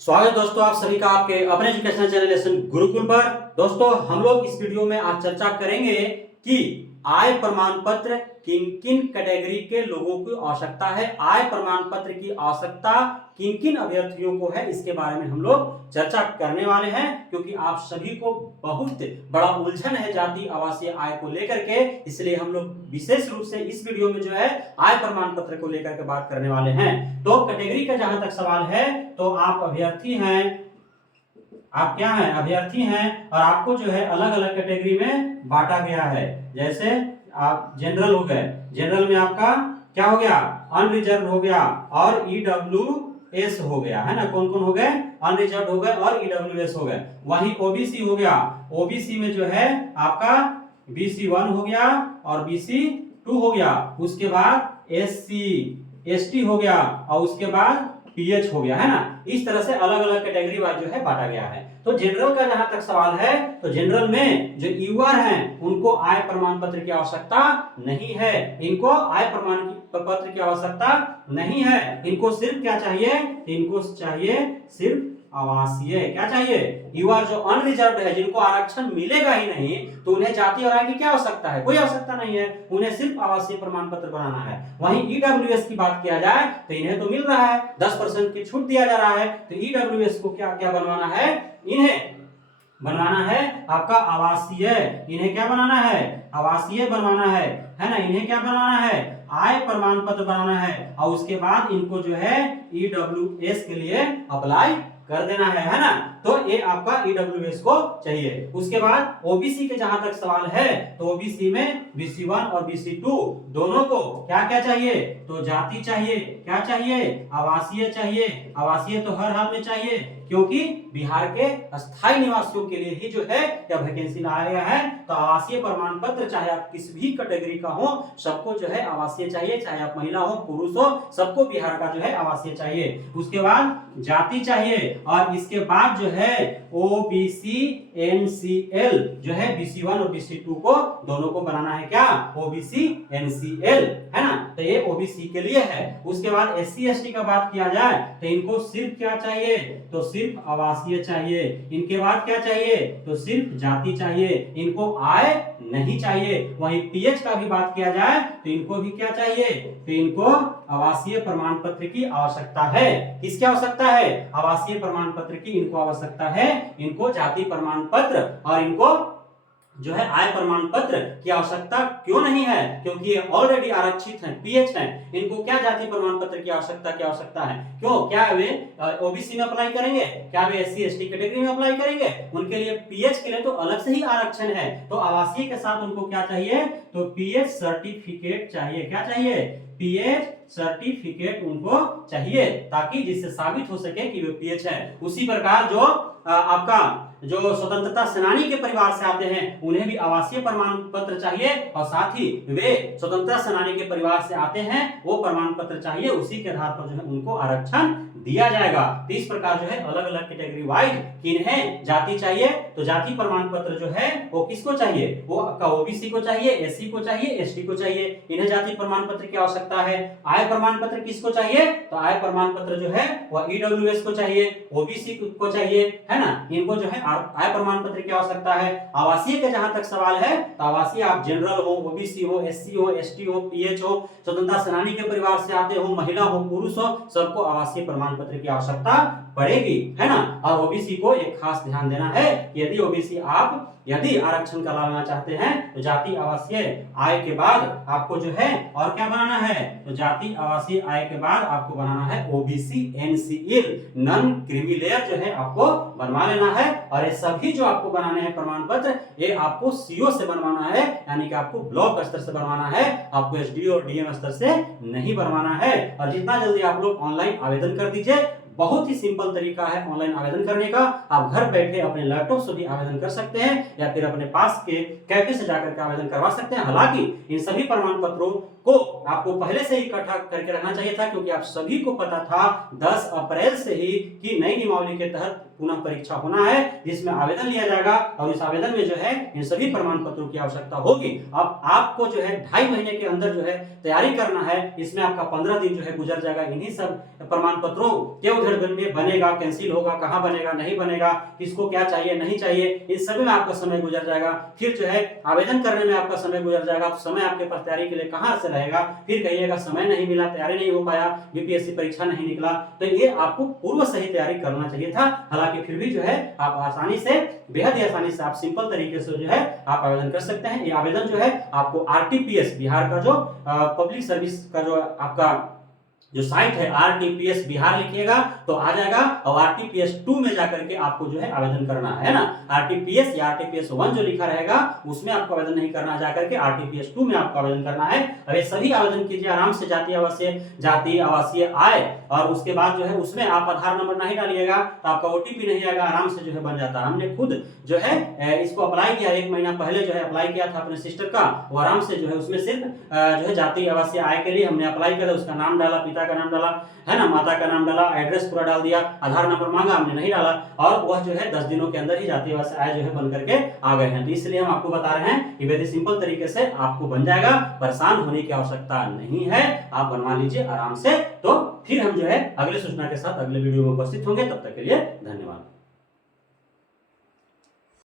स्वागत है दोस्तों आप सभी का आपके अपने एजुकेशनल चैनल लेसन गुरुकुल पर। दोस्तों हम लोग इस वीडियो में आज चर्चा करेंगे कि आय प्रमाण पत्र किन किन कैटेगरी के लोगों की आवश्यकता है, आय प्रमाण पत्र की आवश्यकता किन किन अभ्यर्थियों को है, इसके बारे में हम लोग चर्चा करने वाले हैं। क्योंकि आप सभी को बहुत बड़ा उलझन है जाति आवासीय आय को लेकर के, इसलिए हम लोग विशेष रूप से इस वीडियो में जो है आय प्रमाण पत्र को लेकर के बात करने वाले हैं। तो कैटेगरी का जहां तक सवाल है तो आप अभ्यर्थी हैं, आप क्या हैं, अभ्यर्थी हैं, और आपको जो है अलग अलग कैटेगरी में बांटा गया है। जैसे आप जनरल हो गए, जनरल में आपका क्या हो गया, अनरिजर्व हो गया और ईडब्ल्यूएस हो गया, है ना। कौन कौन हो गए, अनरिजर्व हो गए और ईडब्ल्यूएस हो गए। वहीं ओबीसी हो गया, ओबीसी में जो है आपका BC1 हो गया और BC2 हो गया, उसके बाद SC ST हो गया और उसके बाद PH हो गया, है ना। इस तरह से अलग अलग कैटेगरी वाइज जो है बांटा गया है। तो जनरल का जहां तक सवाल है तो जनरल में जो यूआर हैं उनको आय प्रमाण पत्र की आवश्यकता नहीं है, इनको आय प्रमाण पत्र की आवश्यकता नहीं है। इनको सिर्फ क्या चाहिए, इनको चाहिए सिर्फ आवासीय, क्या चाहिए, यूआर जो अनरिजर्व है, जिनको आरक्षण मिलेगा ही नहीं, तो उन्हें जाति और आय की क्या आवश्यकता है, कोई आवश्यकता नहीं है, उन्हें सिर्फ आवासीय प्रमाण पत्र बनाना है। वहीं ईडब्ल्यूएस की बात किया जाए तो इन्हें तो मिल रहा है 10% की छूट दिया जा रहा है, तो ईडब्ल्यूएस को क्या क्या बनवाना है, इन्हें बनवाना है आपका आवासीय, इन्हें क्या बनाना है, आवासीय बनवाना है ना। इन्हें क्या बनाना है, आय प्रमाण पत्र बनाना है, और उसके बाद इनको जो है ईडब्ल्यूएस के लिए अप्लाई कर देना है ना। तो ये आपका ईडब्ल्यूएस को चाहिए। उसके बाद ओबीसी के जहां तक सवाल है तो ओबीसी में BC1 और BC2 दोनों को क्या क्या चाहिए, तो जाति चाहिए, क्या चाहिए, आवासीय चाहिए। आवासीय तो हर हाल में चाहिए, क्योंकि बिहार के अस्थायी निवासियों के लिए ही जो है यह वैकेंसी लाया गया है। तो आवासीय प्रमाण पत्र चाहे आप किसी भी कैटेगरी का हो, सबको जो है आवासीय चाहिए, चाहे आप महिला हो पुरुष हो, सबको बिहार का जो है आवासीय चाहिए। उसके बाद जाति चाहिए, और इसके बाद जो है OBC NCL जो है BC1 और BC2 को दोनों को बनाना है, क्या, OBC NCL, है ना। तो ये OBC के लिए है। उसके बाद SC ST का बात किया जाए तो इनको सिर्फ क्या चाहिए, तो सिर्फ आवासीय चाहिए। इनके बाद क्या चाहिए, तो सिर्फ जाति चाहिए, इनको आय नहीं चाहिए। वहीं PH का भी बात किया जाए तो इनको भी क्या चाहिए, तो इनको आवासीय प्रमाण पत्र की आवश्यकता है। किसकी आवश्यकता है, आवासीय प्रमाण पत्र की इनको आवश्यकता है। इनको जाति प्रमाण पत्र और इनको जो है आय प्रमाण पत्र की आवश्यकता क्यों नहीं है, क्योंकि ये ऑलरेडी आरक्षित हैं, PH हैं। इनको क्या जाति प्रमाण पत्र की आवश्यकता है, क्यों, क्या वे ओबीसी में अप्लाई करेंगे, क्या वे SC ST कैटेगरी में अप्लाई करेंगे, उनके लिए PH के लिए तो अलग से ही आरक्षण है। तो आवासीय के साथ उनको क्या चाहिए, तो PH सर्टिफिकेट चाहिए, क्या चाहिए, PH सर्टिफिकेट उनको चाहिए, ताकि जिससे साबित हो सके कि वे PH है। उसी प्रकार जो आपका जो स्वतंत्रता सेनानी के परिवार से आते हैं उन्हें भी आवासीय प्रमाण पत्र चाहिए, और साथ ही वे स्वतंत्रता सेनानी के परिवार से आते हैं वो प्रमाण पत्र चाहिए। उसी के आधार पर जो है उनको आरक्षण दिया जाएगा। तो इस प्रकार जो है अलग अलग कैटेगरी वाइज किन्हें जाति चाहिए, तो जाति प्रमाण पत्र जो है वो किसको चाहिए, वो आपका ओबीसी को चाहिए, SC को चाहिए, ST को चाहिए, इन्हें जाति प्रमाण पत्र की आवश्यकता है। आय प्रमाण पत्र किसको चाहिए, तो आय प्रमाण पत्र जो है वह ईडब्ल्यूएस को चाहिए, ओबीसी को चाहिए, है ना। इनको जो है आय प्रमाण पत्र की आवश्यकता है। आवासीय का जहां तक सवाल है तो आवासीय आप जनरल हो, ओबीसी हो, SC हो, ST हो, PH हो, स्वतंत्रता सेनानी के परिवार से आते हो, महिला हो पुरुष हो, सबको आवासीय प्रमाण पत्र की आवश्यकता पड़ेगी, है ना। और ओबीसी को एक खास ध्यान देना है कि यदि ओबीसी आप यदि आरक्षण का लाभ लेना चाहते हैं तो जाति आवासीय आय के बाद आपको जो है और क्या बनाना है, तो जाति आवासीय आय के बाद आपको बनाना है OBC NCL non creamy layer जो है आपको बनवा लेना है। और ये सभी जो आपको बनाने हैं प्रमाण पत्र ये आपको CO से बनवाना है, यानी कि आपको ब्लॉक स्तर से बनवाना है, आपको SDO और DM स्तर से नहीं बनवाना है। और जितना जल्दी आप लोग ऑनलाइन आवेदन कर दीजिए, बहुत ही सिंपल तरीका है ऑनलाइन आवेदन करने का। आप घर बैठे अपने लैपटॉप से भी आवेदन कर सकते हैं या फिर अपने पास के कैफे से जाकर के आवेदन करवा सकते हैं। हालांकि इन सभी प्रमाण पत्रों को आपको पहले से ही इकट्ठा करके रखना चाहिए था, क्योंकि आप सभी को पता था 10 अप्रैल से ही कि नई नियमावली के तहत पुनः परीक्षा होना है जिसमें आवेदन लिया जाएगा और इस आवेदन में जो है इन सभी प्रमाण पत्रों की आवश्यकता होगी। अब आपको जो है 2.5 महीने के अंदर जो है तैयारी करना है। इसमें आपका 15 दिन जो है गुजर जाएगा इन्हीं सब प्रमाण पत्रों के उधेड़ में बनेगा, कैंसिल होगा, कहाँ बनेगा, नहीं बनेगा, किसको क्या चाहिए, नहीं चाहिए, इन सभी में आपका समय गुजर जाएगा। फिर जो है आवेदन करने में आपका समय गुजर जाएगा। समय आपके पास तैयारी के लिए कहाँ से रहेगा, फिर कहिएगा समय नहीं मिला, तैयारी नहीं हो पाया, यूपीएससी परीक्षा नहीं निकला। तो ये आपको पूर्व सही तैयारी करना चाहिए था। हालांकि फिर भी जो है आप आसानी से, बेहद ही आसानी से आप सिंपल तरीके से जो है आप आवेदन कर सकते हैं। ये आवेदन जो है आपको आरटीपीएस, बिहार का जो पब्लिक सर्विस का जो आपका जो साइट है आरटीपीएस बिहार लिखिएगा तो आ जाएगा, और आरटीपीएस 2 में जाकर के आपको जो है आवेदन करना है ना। आरटीपीएस या आरटीपीएस 1 जो लिखा रहेगा उसमें आपको आवेदन नहीं करना, जाकर के आरटीपीएस 2 में आपको आवेदन करना है। और ये सभी आवेदन कीजिए आराम से, जाति आवासीय आय, और उसके बाद जो है उसमें आप आधार नंबर नहीं डालिएगा तो आपका ओटीपी नहीं आएगा, आराम से जो है बन जाता है। हमने खुद जो है इसको अप्लाई किया, 1 महीना पहले जो है अप्लाई किया था अपने सिस्टर का, वो आराम से जो है उसमें सिर्फ जो है जाति आवासीय आय के लिए हमने अप्लाई किया, उसका नाम डाला, पिता का नाम डाला है ना, माता का नाम डाला, एड्रेस पूरा डाल दिया, आधार नंबर मांगा, हमने नहीं डाला, और वह जो है 10 दिनों के अंदर ही जाति आवासीय आय जो है बन करके आ गए हैं। तो इसलिए हम आपको बता रहे हैं कि वेरी सिंपल तरीके से आपको बन जाएगा, परेशान होने की आवश्यकता नहीं है, आप बनवा लीजिए आराम से। तो फिर हम जो है अगले सूचना के साथ अगले वीडियो में उपस्थित होंगे, तब तक के लिए धन्यवाद।